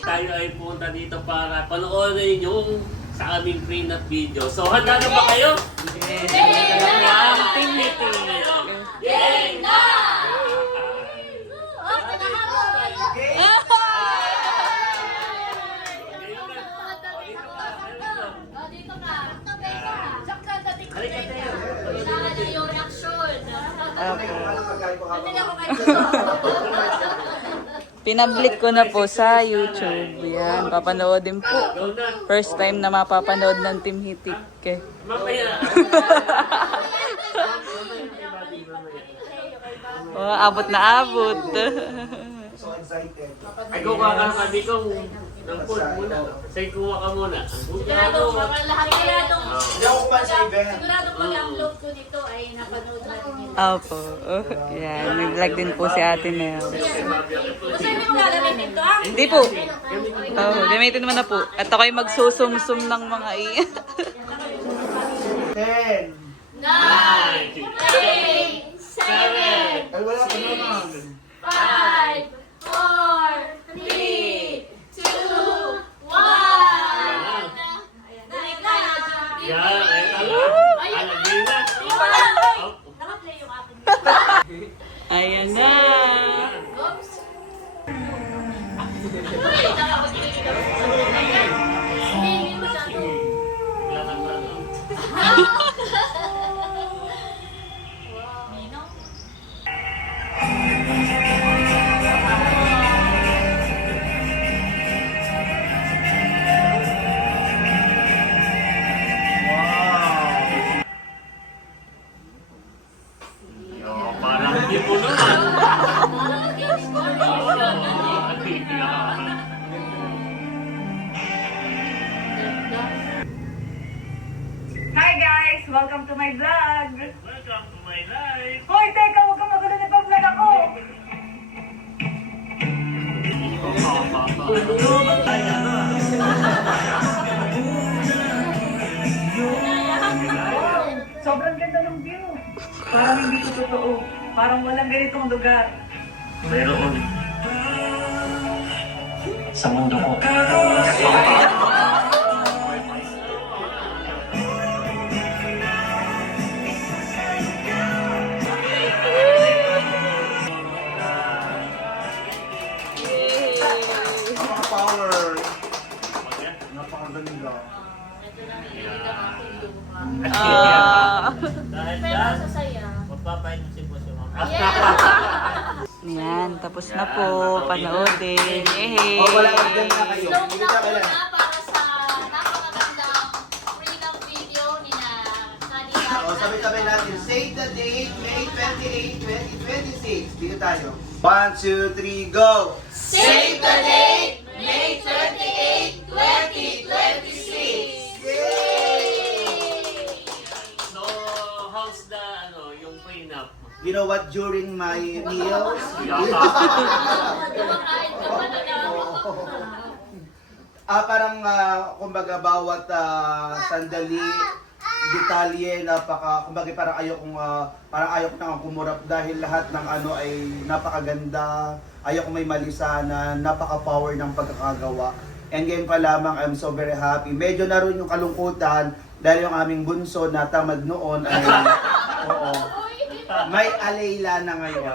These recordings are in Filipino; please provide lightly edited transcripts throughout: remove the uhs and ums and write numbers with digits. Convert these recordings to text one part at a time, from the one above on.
Tayo ay punta dito para panoorin yung sa aming prenup video. So, handa na ba kayo? Yes. Team meeting. Game na! Dito ka. Diyak ka, dating ko dito. Kailangan na yung reaction. Pinablik ko na po sa YouTube. Yan, papanoodin po. First time na mapapanood ng Team Hitik. Mamaya. Oh, abot na abot. So excited. Ay, kuha ka na kami kung ng food muna. Say, kuha ka muna. Sigurado, mga lahat siguradong Hindi ako kumain sa event. siguradong pag-upload ko nito ay napanood natin yun. Opo. Oh, yan, may vlog din po si Ate Nel. Basta hindi mo gagamitin to, ah? Hindi po. Oh, gamitin naman na po. At ako'y magsusum-sum ng mga 10. 9, 8, 7, Ay, wala pa naman. 5, 4, 3, 2, 1. Dali na. Yan, ay, tala. Alam din na. Naka-play yung akin. Ayan na. Oops. Hindi masyado. Ninong? Parang hindi mo naman. Hi guys! Welcome to my vlog! Welcome to my life. Hoy, teka! Huwag kang magulo na pa-vlog ako! Sobrang ganda ng view! Parang hindi ko totoo. Parang walang ganitong lugar. Mayroon. Sa mundo ko. Napaka-power. Napakaganda. Ito lang yung aking lupa. Dahil Pero dyan, masasaya. magpapainsin po si Mama. Yeah! Yan, tapos na po. Panoodin. Yehey. Oh, wala kang ganda kayo. Slow Hindi na ka po kailan. na para sa napakagandang prenup video ni na kanina. Oh, sabay-sabay natin. Save the date, May 28, 2026. Dito tayo. 1, 2, 3, go! Save the date, May 28, 2026! Yay! So, how's the, yung prenup? You know what? During my meals, Kumakain ka ba na parang kumbaga bawat sandali, detalye, kumbaga parang ayaw ko nang kumurap dahil lahat ng ay napakaganda, ayaw ko may mali sana, napaka-power ng pagkakagawa. And ngayon pa lamang, I'm so very happy. Medyo naroon yung kalungkutan dahil yung aming bunso na tamad noon ay, oo, may alayla na ngayon.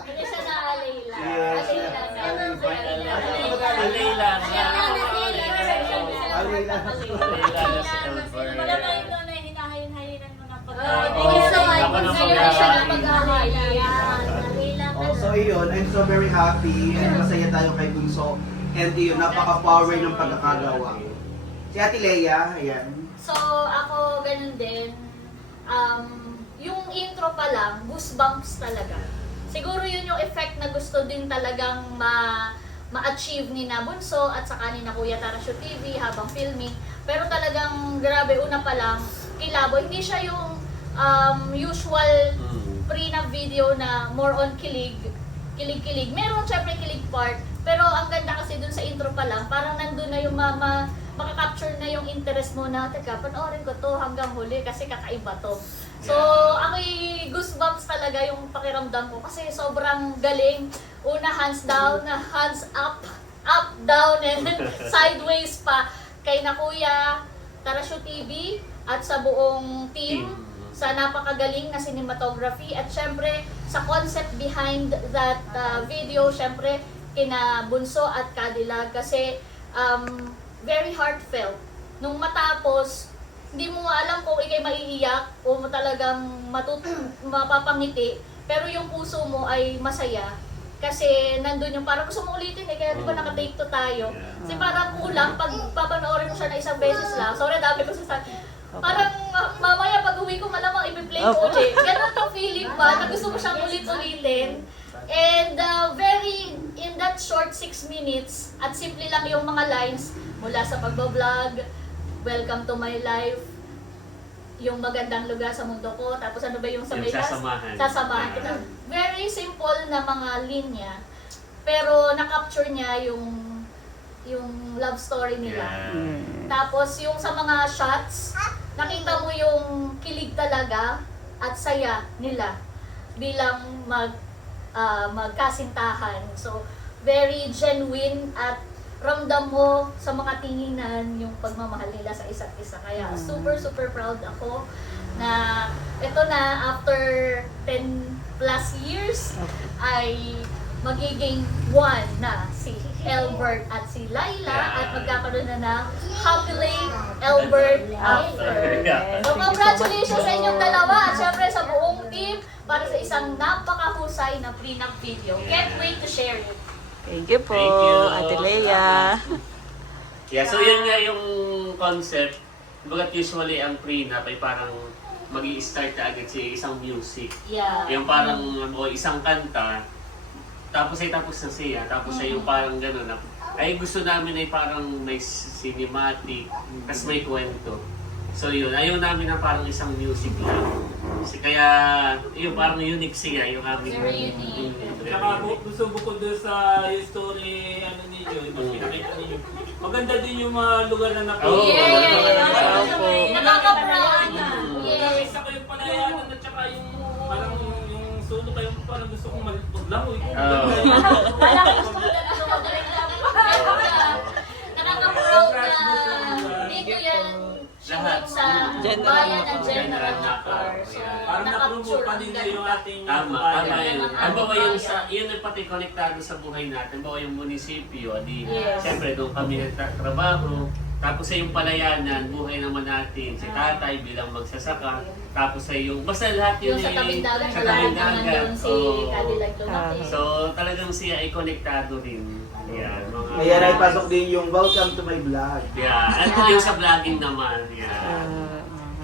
Hindi siya na Alayla. Yes. Alayla. Alayla. Wala na yung doon na hinahayin-hayinan mo ng pagkain. Oo. Thank you so much. Ako na Ngayon na siya na mag-Alayla. Alayla ka Oh, so na. yun, I'm so very happy and masaya tayo kay Bunso. And yun, napaka-power ng pagkakagawa. Si Ate Leia, ayan. So, ako ganun din. Yung intro pa lang, goosebumps talaga. Siguro yun yung effect na gusto din talagang ma-achieve ni na Bunso at saka ni na Kuya Tarasio TV habang filming. Pero talagang grabe, una pa lang, kilabo. Hindi siya yung usual prenup video na more on kilig-kilig. Meron syempre kilig part, pero ang ganda kasi dun sa intro pa lang, parang nandun na yung makaka-capture na yung interest mo na, teka, panoorin ko to hanggang huli kasi kakaiba to. So, ako'y goosebumps talaga yung pakiramdam ko kasi sobrang galing. Una, hands down, hands up, up, down, and sideways pa kay na Kuya, Tarasyo TV, at sa buong team sa napakagaling na cinematography at syempre sa concept behind that video, syempre kina Bunso at Cadillac kasi very heartfelt. Nung matapos, hindi mo alam kung ikay maiiyak o talagang mapapangiti, pero yung puso mo ay masaya kasi nandun yung parang gusto mo ulitin kaya di ba naka-take to tayo. Kasi parang kulang pag papanoorin mo siya na isang beses lang. Sorry, dami ko sa parang mamaya pag uwi ko malamang i-play ko ulit. Ganun yung feeling ba na gusto mo siyang ulit-ulitin. And very, in that short 6 minutes, at simple lang yung mga lines mula sa pagbablog, welcome to my life, yung magandang lugar sa mundo ko, tapos ano ba yung sa Yung may last? sasamahan. Sasamahan kita. Very simple na mga linya, pero na-capture niya yung love story nila. Yeah. Tapos yung sa mga shots, nakita mo yung kilig talaga at saya nila bilang magkasintahan. So, very genuine at ramdam mo sa mga tinginan yung pagmamahal nila sa isa't isa. Kaya super, super proud ako na ito na after 10 plus years ay magiging one na si Elbert at si Laila at magkakaroon na ng Happily Elbert After. So congratulations sa inyong dalawa at syempre sa buong team para sa isang napakahusay na prenup video. Can't wait to share it. Thank you po, Thank you. Ate Lea. Yeah, so yun nga yung concept. Bagat usually ang prenup ay parang mag-i-start na agad sa isang music. Yeah. Yung parang isang kanta, tapos ay tapos na siya, tapos ay yung parang gano'n na. Ay gusto namin ay parang may cinematic, tapos may kwento. So yun, ayaw namin na parang isang music lang. Kasi kaya, yun parang unique siya, yung aming... Very unique. Saka gusto bukod doon sa yung story, ano ninyo, yung pinakita ninyo. Maganda din yung mga lugar na napunta. Oo. Yes! Nakaka-proud! Yes! Nakita ko yung palayanan at saka yung parang yung solo kayo parang gusto kong maglangoy. Wala ko gusto ko na magaling lang. Nakaka-proud na dito yan Lahat. sa bayan ng General Nakar. So, Parang na-capture napromote pa ang din ganda. yung ating Tama, bayan. tama yun. Ang Ang bawa yung bayan. yun ang pati konektado sa buhay natin. Bawa yung munisipyo, di, Yes. siyempre doon kami nagtatrabaho. Tapos ay yung palayanan, buhay naman natin, si tatay bilang magsasaka. Tapos ay yung, basta lahat yun Yung sa ay- tabing dagat, sa wala tabing naman dagat. doon si Oo. Cadillac lumaki. So talagang siya ay konektado rin. Yan, mga... Kaya naipasok din yung welcome to my vlog. Yeah, at yung sa vlogging naman. Yeah.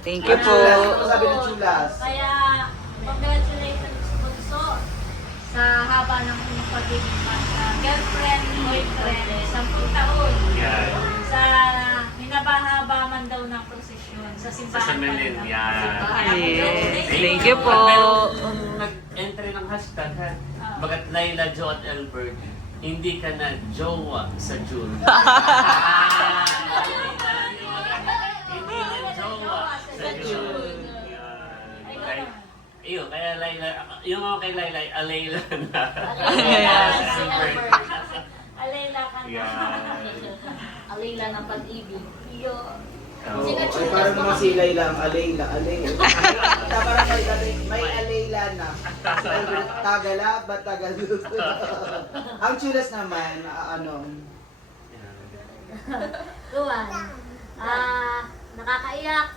Thank you po. Chulas, ano sabi ng chulas? Kaya, congratulations Bunso sa haba ng inyong pagiging girlfriend, boyfriend, 10 taon. Yeah. Sa hinabahaba man daw ng prosesyon sa Sa simbahan. Samelin, pa rin. yeah. Kaya Yes. congratulations. Thank you po. At meron nag-entry ng hashtag ha. Bagat Laila, Jo at Albert, hindi ka na jowa sa June. Hindi na jowa sa June. Yan. Ayun, kaya Laila, yung mga kay Laila, Alayla na. Alayla ka na. Yeah. Alayla ng pag-ibig. Oh. Sina Ay, parang mga silay lang, alayla, alayla. Parang may alayla na. Tagala, ba Tagalog? Ang chulas naman, Luan, nakakaiyak,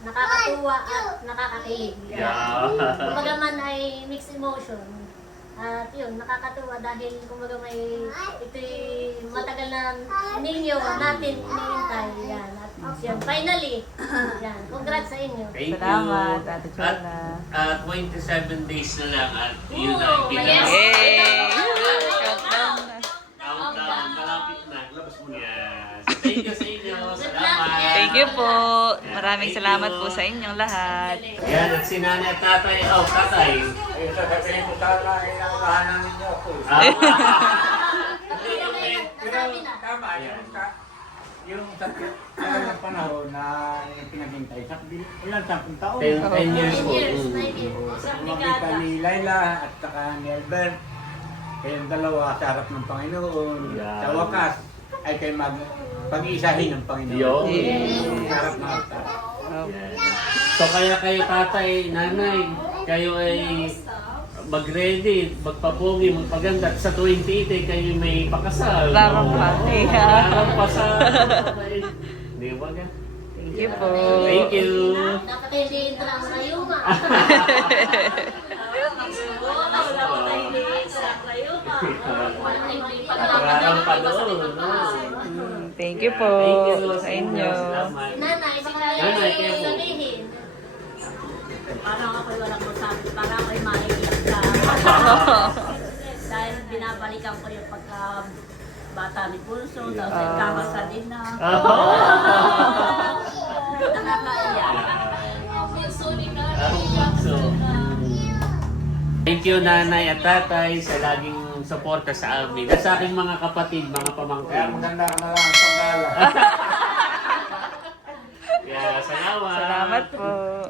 nakakatuwa at nakakakilig. Yeah. Kumbaga man ay mixed emotion. At yun, nakakatuwa dahil kumbaga may ito'y matagal na ninyo natin iniintay. Yan. At yan, finally, yan. Congrats sa inyo. Thank Salamat, you. Ate Chola. At 27 days na lang at yun ay Ooh, yes. Yay! Countdown na. Countdown, malapit na. Yes. Thank you sa inyo. Salamat. Thank you po. Maraming salamat po sa inyong lahat. Yan, at si nanay at tatay. Oh, tatay. Ay, sasabihin ko sana ay nakakahanan ninyo ako. Ah. Hindi, yung Pero tama, yun ka. yung sa ng panahon na pinaghintay, ilan 10 taon. 10 years po. 10 years, Mm. 9 years. Isang Makita dekada. ni Laila at saka ni Albert, kayong dalawa sa harap ng Panginoon. Yeah. Sa wakas, ay kayo pag-iisahin ng Panginoon. Yun. Sa harap ng altar. Yan. So kaya kayo tatay, nanay, kayo ay mag-ready, magpapogi, magpaganda. At sa 28 ay kayo may pakasal. Larang pa. Larang pa sa... Di ba ka? Thank you po. Thank you. Dapat hindi intra ang rayuma. Larang pa doon. Thank you po Thank you sa inyo. Salamat. Nanay, baka Nanay, kayo po. sabihin. Parang ako'y walang masabi. Parang ako'y maiiyak ka. Dahil binabalikan ko yung pagka bata ni Pulso, tapos ay kakasa din na. Nakakaiyak. Thank you nanay at tatay sa laging suporta sa amin. At sa aking mga kapatid, mga Kaya pamangkin. maganda ka na lang ang pag-gala. Yeah, salamat. Salamat po.